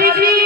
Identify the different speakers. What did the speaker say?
Speaker 1: দিদি